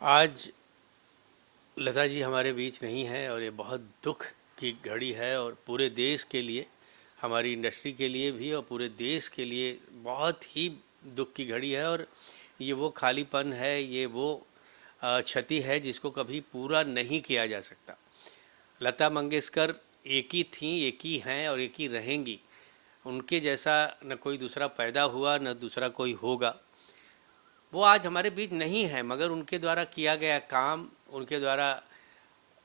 आज लता जी हमारे बीच नहीं है और ये बहुत दुख की घड़ी है और पूरे देश के लिए, हमारी इंडस्ट्री के लिए भी और पूरे देश के लिए बहुत ही दुख की घड़ी है। और ये वो खालीपन है, ये वो क्षति है जिसको कभी पूरा नहीं किया जा सकता। लता मंगेशकर एक ही थी, एक ही हैं और एक ही रहेंगी। उनके जैसा न कोई दूसरा पैदा हुआ, न दूसरा कोई होगा। वो आज हमारे बीच नहीं है, मगर उनके द्वारा किया गया काम, उनके द्वारा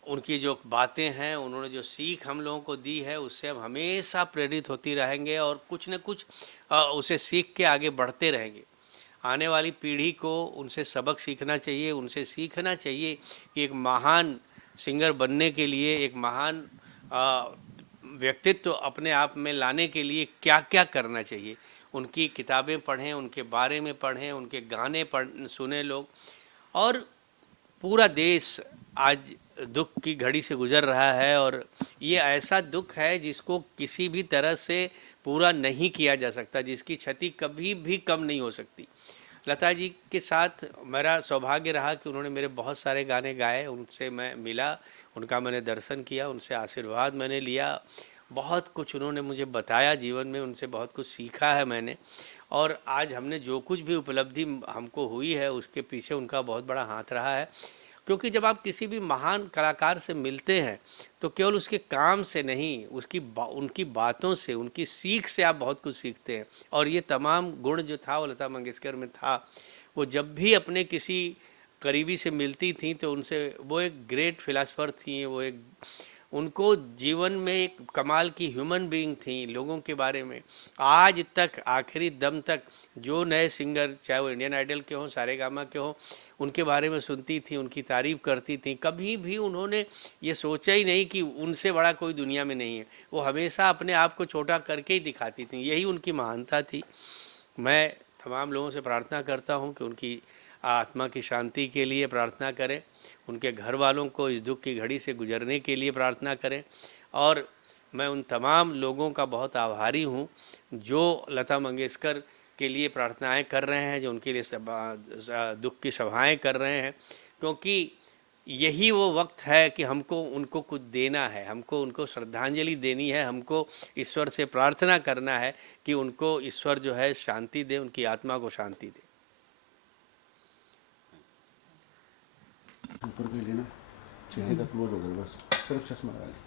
उनकी जो बातें हैं, उन्होंने जो सीख हम लोगों को दी है, उससे हम हमेशा प्रेरित होती रहेंगे और कुछ न कुछ उसे सीख के आगे बढ़ते रहेंगे। आने वाली पीढ़ी को उनसे सबक सीखना चाहिए, उनसे सीखना चाहिए कि एक महान सिंगर बनने के लिए, एक महान व्यक्तित्व अपने आप में लाने के लिए क्या क्या करना चाहिए। उनकी किताबें पढ़ें, उनके बारे में पढ़ें, उनके गाने सुने लोग। और पूरा देश आज दुख की घड़ी से गुजर रहा है और ये ऐसा दुख है जिसको किसी भी तरह से पूरा नहीं किया जा सकता, जिसकी क्षति कभी भी कम नहीं हो सकती। लता जी के साथ मेरा सौभाग्य रहा कि उन्होंने मेरे बहुत सारे गाने गाए, उनसे मैं मिला, उनका मैंने दर्शन किया, उनसे आशीर्वाद मैंने लिया। बहुत कुछ उन्होंने मुझे बताया जीवन में, उनसे बहुत कुछ सीखा है मैंने। और आज हमने जो कुछ भी उपलब्धि हमको हुई है, उसके पीछे उनका बहुत बड़ा हाथ रहा है। क्योंकि जब आप किसी भी महान कलाकार से मिलते हैं तो केवल उसके काम से नहीं, उनकी बातों से, उनकी सीख से आप बहुत कुछ सीखते हैं। और ये तमाम गुण जो था वो लता मंगेशकर में था। वो जब भी अपने किसी करीबी से मिलती थी तो उनसे, वो एक ग्रेट फिलासफर थी, वो एक, उनको जीवन में एक कमाल की ह्यूमन बीइंग थी। लोगों के बारे में आज तक आखिरी दम तक जो नए सिंगर, चाहे वो इंडियन आइडल के हों, सारेगामा के हों, उनके बारे में सुनती थी, उनकी तारीफ़ करती थी। कभी भी उन्होंने ये सोचा ही नहीं कि उनसे बड़ा कोई दुनिया में नहीं है। वो हमेशा अपने आप को छोटा करके ही दिखाती थी, यही उनकी महानता थी। मैं तमाम लोगों से प्रार्थना करता हूँ कि उनकी आत्मा की शांति के लिए प्रार्थना करें, उनके घर वालों को इस दुख की घड़ी से गुजरने के लिए प्रार्थना करें। और मैं उन तमाम लोगों का बहुत आभारी हूँ जो लता मंगेशकर के लिए प्रार्थनाएं कर रहे हैं, जो उनके लिए दुख की सभाएं कर रहे हैं। क्योंकि यही वो वक्त है कि हमको उनको कुछ देना है, हमको उनको श्रद्धांजलि देनी है, हमको ईश्वर से प्रार्थना करना है कि उनको ईश्वर जो है शांति दे, उनकी आत्मा को शांति दे। ऊपर के लिए ना चेहरे का क्लोज हो गया, बस सिर्फ चश्मा लगा ली।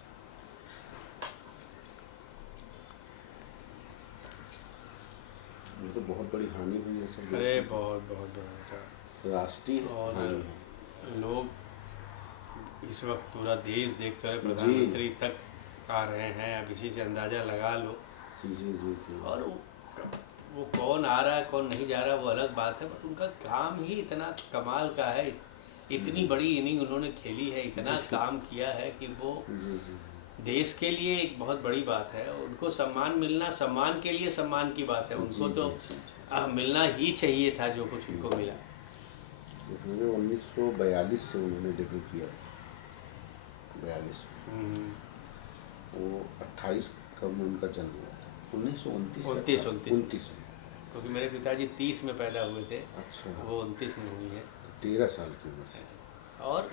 ये तो बहुत बड़ी हानि हुई है सब। अरे बहुत बहुत बड़ा राष्ट्रीय हानि है। लोग इस वक्त पूरा देश देखते हैं, प्रधानमंत्री तक आ रहे हैं, अब इसी से अंदाज़ा लगा लो। जी जी जी। और वो कौन आ रहा है कौन नहीं जा रहा है वो अलग बात है, बट उनका काम ही इतना कमाल का है। इतनी बड़ी इनिंग उन्होंने खेली है, इतना काम किया है कि वो देश के लिए एक बहुत बड़ी बात है। उनको सम्मान मिलना, सम्मान के लिए सम्मान की बात है। उनको तो मिलना ही चाहिए था जो कुछ उनको मिला। 1942 से उन्होंने डेब्यू किया, 42 वो 28 कब में उनका जन्म हुआ था, 1929 में। क्योंकि मेरे पिताजी 30 में पैदा हुए थे। अच्छा। वो 29 में हुई है, 13 साल की उम्र से। और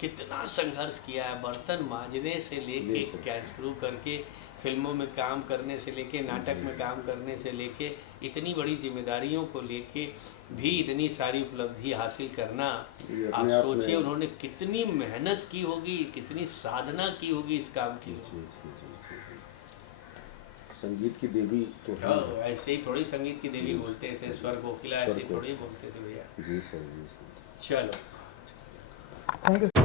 कितना संघर्ष किया है, बर्तन मांजने से लेके क्या शुरू करके, फिल्मों में काम करने से लेके, नाटक में काम करने से लेके, इतनी बड़ी जिम्मेदारियों को लेके भी इतनी सारी उपलब्धि हासिल करना। आप सोचिए उन्होंने कितनी मेहनत की होगी, कितनी साधना की होगी इस काम के लिए। संगीत की देवी तो ऐसे ही थोड़ी संगीत की देवी बोलते थे, स्वर कोकिला ऐसे ही थोड़ी बोलते थे भैया। जी सर, जी सर। चलो, थैंक यू।